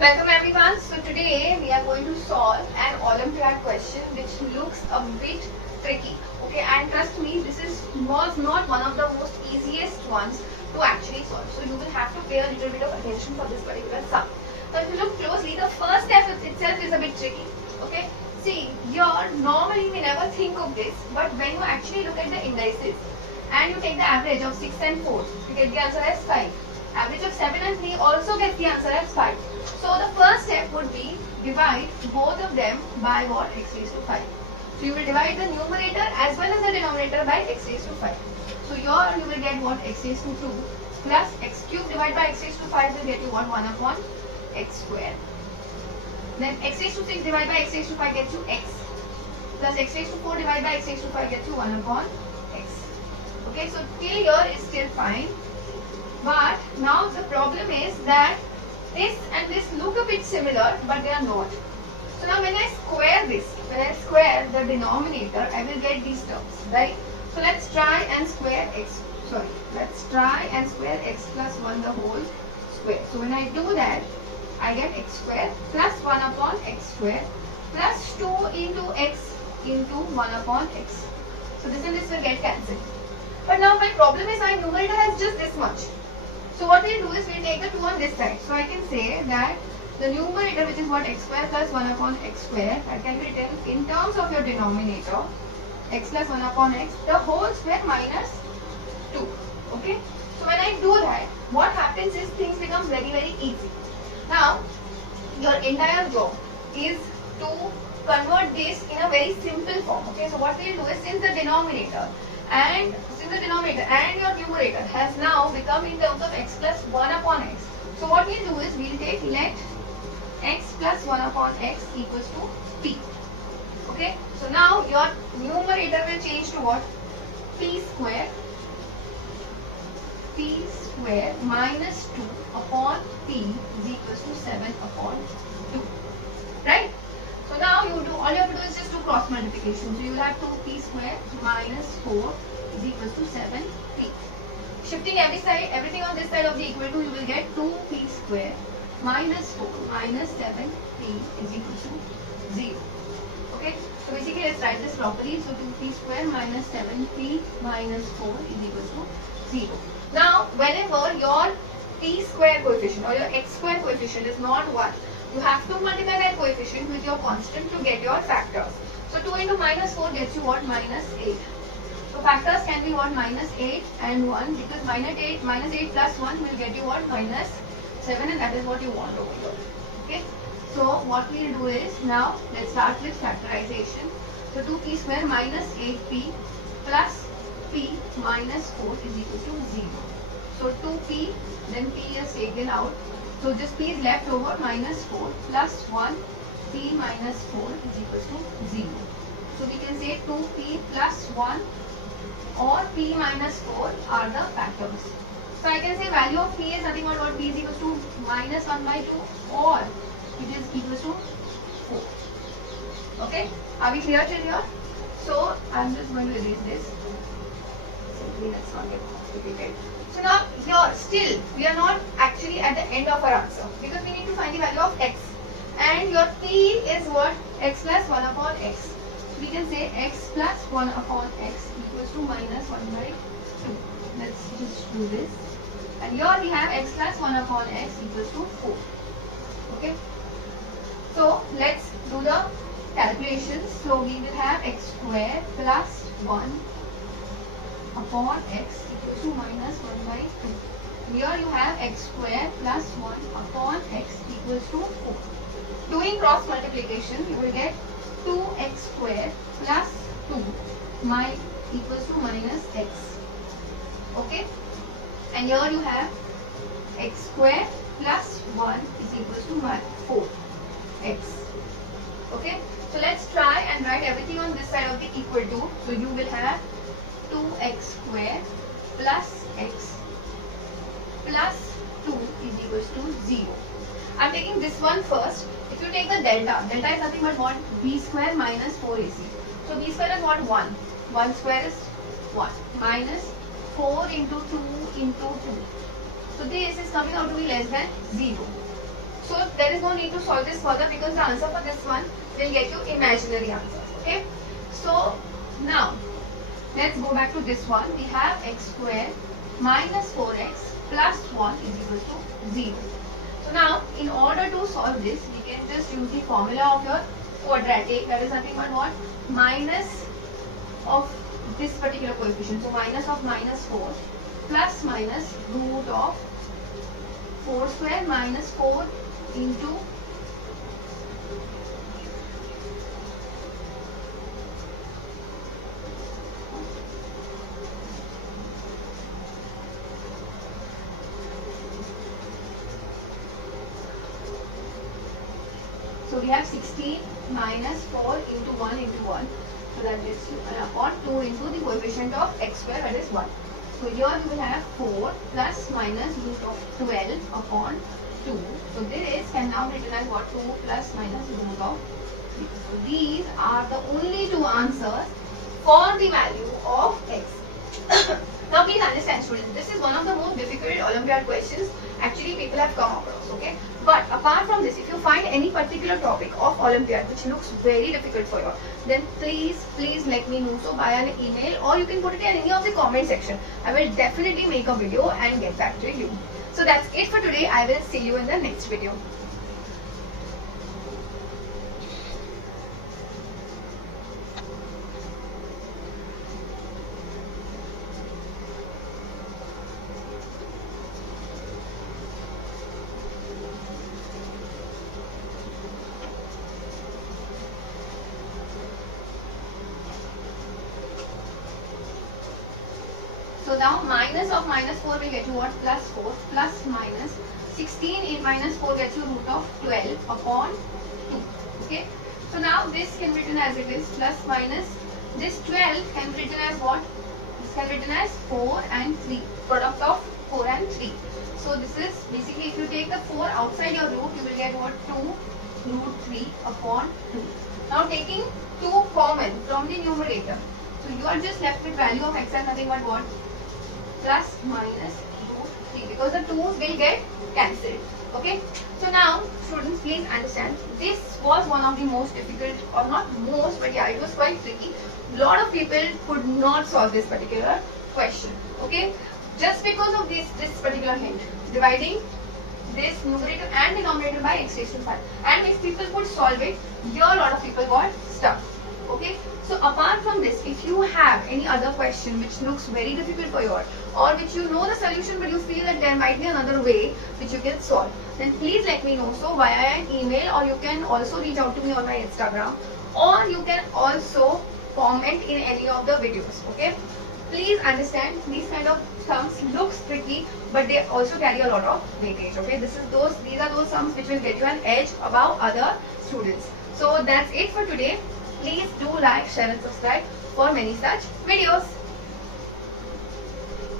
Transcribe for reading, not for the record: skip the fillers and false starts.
Welcome everyone. So today we are going to solve an Olympiad question which looks a bit tricky. Okay, and trust me, was not one of the most easiest ones to actually solve. So you will have to pay a little bit of attention for this particular sum. So if you look closely, the first step itself is a bit tricky. Okay, see here normally we never think of this, but when you actually look at the indices and you take the average of 6 and 4, you get the answer as 5. Average of 7 and 3 also gets the answer as 5. So the first step would be divide both of them by what? X raised to 5. So you will divide the numerator as well as the denominator by x raised to 5. So here you will get what? X raised to 2 plus x cube divided by x raised to 5 will get you what? 1 upon x square. Then x raised to 6 divided by x raised to 5 gets you x plus x raised to 4 divided by x raised to 5 gets you 1 upon x. Okay, so till here is still fine. But now the problem is that this and this look a bit similar, but they are not. So now when I square this, when I square the denominator, I will get these terms, right? So let's try and square x. Let's try and square x plus 1 the whole square. So when I do that, I get x square plus 1 upon x square plus 2 into x into 1 upon x. So this and this will get cancelled. But now my problem is my numerator has just this much. So what we'll do is we'll take the 2 on this side. So I can say that the numerator, which is what? X square plus 1 upon x square, that can be written in terms of your denominator, x plus 1 upon x, the whole square minus 2. Okay? So when I do that, what happens is things become very, very easy. Now, your entire job is to convert this in a very simple form. Okay? So what we'll do is, since the denominator and your numerator has now become in terms of x plus 1 upon x. So what we'll do is we'll take let x plus 1 upon x equals to p. Okay. So now your numerator will change to what? P square minus 2 upon p is equals to 7 upon 2. Right? So now all you have to do is just do cross multiplication. So you will have 2p square minus 4 is equals to 7p. Shifting everything on this side of the equal to, you will get 2p square minus 4 minus 7p is equals to 0. Okay. So basically let's write this properly. So 2p square minus 7p minus 4 is equals to 0. Now whenever your p square coefficient or your x square coefficient is not 1, you have to multiply that coefficient with your constant to get your factors. So 2 into minus 4 gets you what? Minus 8. So factors can be what? Minus 8 and 1, because minus 8 plus 1 will get you what? Minus 7, and that is what you want over here. Okay. So what we will do is, now let's start with factorization. So 2p square minus 8p plus p minus 4 is equal to 0. So 2p, then p is taken out. So just p is left over, minus 4 plus 1 p minus 4 is equals to 0. So we can say 2p plus 1 or p minus 4 are the factors. So I can say value of p is nothing but what? P is equals to minus 1 by 2 or it is equals to 4. Okay? Are we clear till here? So I'm just going to erase this. Simply let's not get complicated. So now here still we are not actually at the end of our answer, because we need to find the value of x, and your p is what? X plus 1 upon x. We can say x plus 1 upon x equals to minus 1 by 2. Let's just do this. And here we have x plus 1 upon x equals to 4. Okay. So let's do the calculations. So we will have x square plus 1 upon x equals to minus 1 by 2. Here you have x square plus 1 upon x equals to 4. Doing cross multiplication, you will get 2x square plus 2 equals to minus x. Okay. And here you have x square plus 1 is equals to 4x. Okay. So let's try and write everything on this side of the equal to. So you will have 2x square plus x plus 2 is equals to 0. I'm taking this one first. If you take the delta is nothing but what? B square minus 4ac. So B square is what? 1. 1 square is 1 minus 4 into 2 into 2. So this is coming out to be less than 0. So there is no need to solve this further because the answer for this one will get you imaginary answers. Okay. So now let's go back to this one. We have x square minus 4x plus 1 is equal to 0. So now in order to solve this, we can just use the formula of your quadratic, that is nothing but what? Minus of this particular coefficient. So minus of minus 4 plus minus root of 4 square minus 4 into so we have 16 minus 4 into 1 into 1. So that gives you an upon 2 into the coefficient of x square, that is 1. So here you will have 4 plus minus root of 12 upon 2. So this can now written as what? 2 plus minus root of 3. So these are the only two answers for the value of x. Now please understand students, this is one of the most difficult Olympiad questions actually people have come across, okay? But apart from this, if you find any particular topic of Olympiad which looks very difficult for you, then please let me know so by an email, or you can put it in any of the comment section. I will definitely make a video and get back to you. So that's it for today. I will see you in the next video. So now minus of minus 4 will get you what? Plus 4 plus minus 16 in minus 4 gets you root of 12 upon 2. Okay. So now this can be written as it is plus minus. This 12 can be written as what? This can be written as 4 and 3. Product of 4 and 3. So this is basically if you take the 4 outside your root, you will get what? 2 root 3 upon 2. Now taking 2 common from the numerator. So you are just left with value of x and nothing but what? Plus minus root 3 because the 2's will get cancelled. Okay. So now students please understand, this was one of the most difficult, or not most, but yeah, it was quite tricky. Lot of people could not solve this particular question. Okay. Just because of this particular hint, dividing this numerator and denominator by x raised to 5, and if people could solve it, here a lot of people got stuck. Okay. So apart from this, if you have any other question which looks very difficult for you, or which you know the solution but you feel that there might be another way which you can solve, then please let me know. So via an email, or you can also reach out to me on my Instagram, or you can also comment in any of the videos. Okay. Please understand, these kind of sums looks tricky, but they also carry a lot of weightage. Okay. These are those sums which will get you an edge above other students. So that's it for today. Please do like, share and subscribe for many such videos.